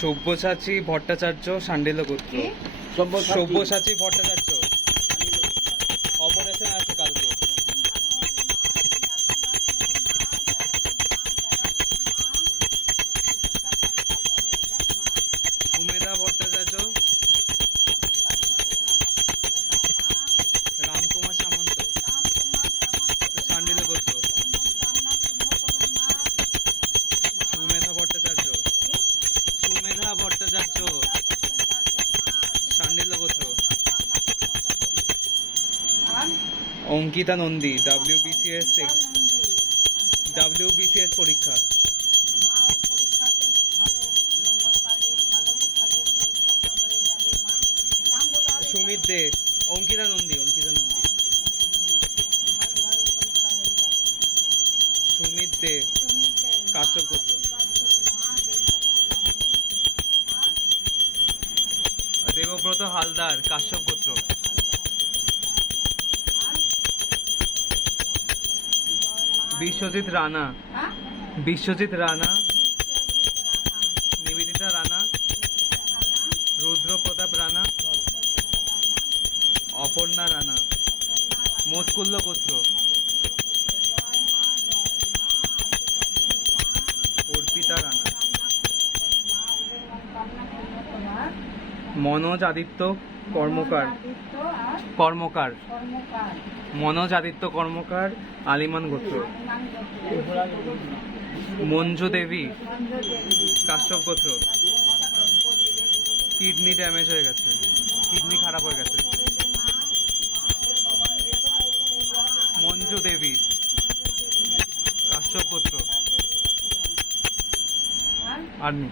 সব্যসাচী ভট্টাচার্য সান্ডিল্য গোত্র? সব্যসাচী ভট্টাচার্য। ভট্টাচার্য সান্ডিল্য গোত্র? Ankita Nandi WBCS WBCS পরীক্ষা। সুমিত দে অঙ্কিতা নন্দী অঙ্কিতা নন্দী। সুমিত দে কাশ্যপ গোত্র। দেবব্রত হালদার কাশ্যপ গোত্র। বিশ্বজিৎ রানা। হ্যাঁ? বিশ্বজিৎ রানা নিবেদিতা রানা রুদ্র প্রতাপ রানা অপর্ণা রানা। মোৎকুল্য গোত্র। মনোজ আদিত্য কর্মকার। কর্মকার। মনোজ আদিত্য কর্মকার আলিমান গোত্র। মঞ্জু দেবী। কাশ্যপ গোত্র। কিডনি ড্যামেজ হয়ে গেছে। কিডনি খারাপ হয়ে গেছে। মঞ্জু দেবী। কাশ্যপ গোত্র। আর নেই।